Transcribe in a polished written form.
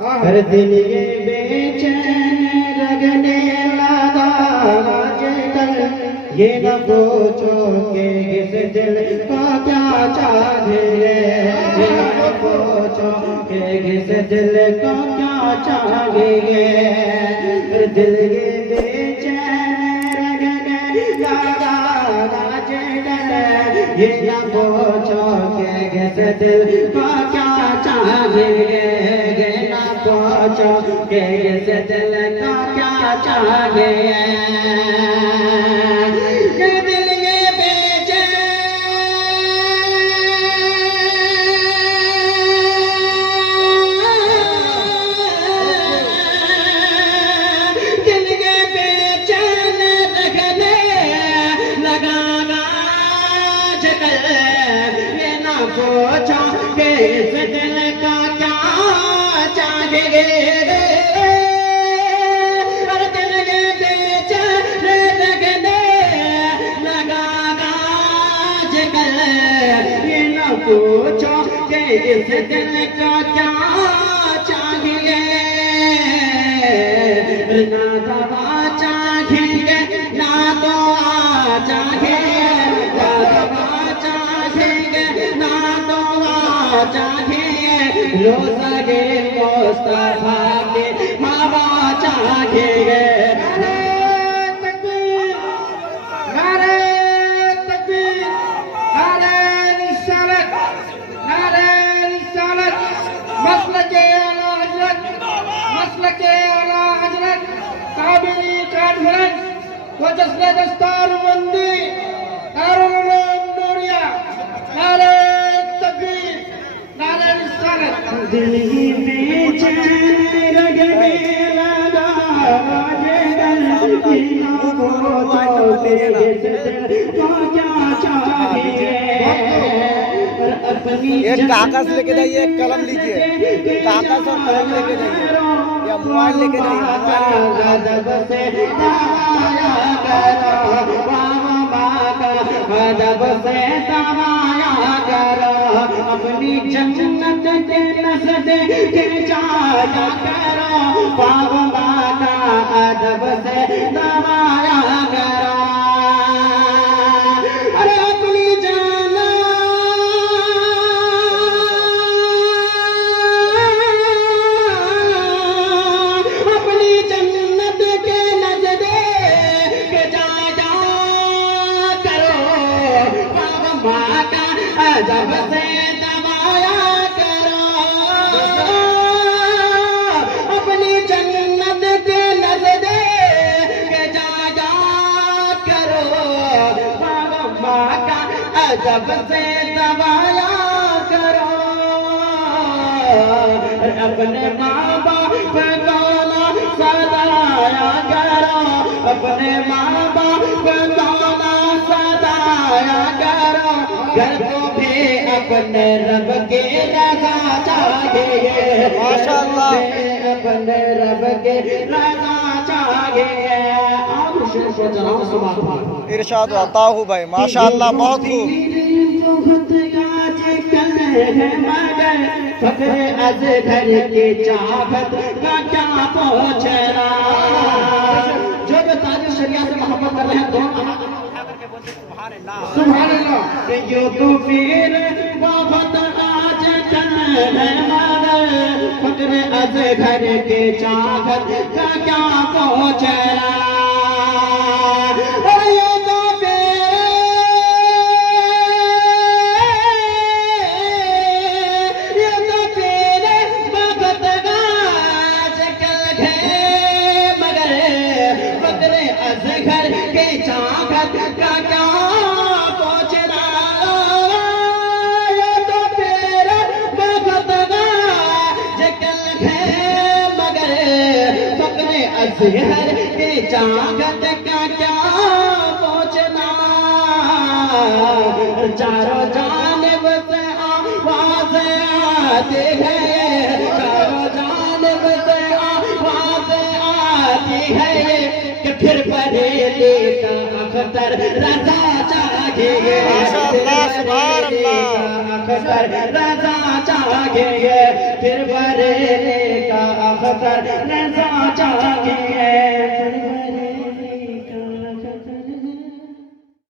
हर दिल ये बेचैन लगने लगा आजकल, ये न पूछो कि इस दिल को क्या चाहिए, ये न पूछो कि इस दिल को क्या चाहिए। हर दिल ये बेचैन लगने लगा आजकल, ये न पूछो कि इस दिल को क्या चाहिए, पूछो कि इस दिल का क्या चाहिए। ये दिल ये बेचैन, दिल ये बेचैन रखने लगा आजकल, ये ना पूछो कि इस दिल का क्या चाहिए। हर दिल ये बेचैन लगने लगा आजकल, ये न पूछो कि इस दिल का क्या चाहिए। ना दवा चाहिए ना दुआ चाहिए, ना दवा चाहिए ना दुआ चाहिए, रोज़े मुस्तफा की हवा चाहिए। नारे तकबीर, नारे तकबीर, नारे रिसालत, नारे रिसालत, मसलके आला हजरत, मसलके आला हजरत, काबिली कादरत, वजस्ले दस्तारबंदी, दारुल उलूम नूरिया, नारे तकबीर, नारे रिसालत। दिल ही बेचैन लगने लगा आजकल, ये न पूछो कि इस दिल को क्या चाहिए। एक कागज लेके जाइए, एक कलम लीजिए, कागज और कलम लेके जाइए या मोबाइल लेके जाइए। अदब से दवाया करो, अपनी जन्नत के नज़दे के जाया करो, बाबा का अदब से दवाया करो। अरे अपनी जाना अपनी जन्नत के नज़दे के जाया करो, बाबा का अदब से दवाया करो। अपनी जन्नत के नज़दे के जाया करो, बाबा का अदब से दवाया करो। अपने माँ बाप को ना सदाया करो, अपने माँ बाप को ना सदाया करो, घर को भी अपने रब के रजा चाहिए। माशाअल्लाह, अपने रब के रजा चाहिए। इरशाद अताहू भाई, माशाअल्लाह, बहुत खूब। फख्र अज़हर की चाहत का क्या पहुँचना। जो भी तारीफ शरिया से मोहब्बत कर रहे हैं दोनों सुभान अल्लाह। यो तो फिर बहुत आज कल है मगर, फख्र अज़हर की चाहत का क्या पहुँचना। अज़हर के चाहत का क्या पहुँचना। चारों जानिब से आवाज़ आती है, चारों जानिब से आवाज़ आती है कि फिर बरेली का अख्तर रजा चाहिए, अख्तर रजा चाहिए, फिर बरेली का अख्तर रज़ा चाहिए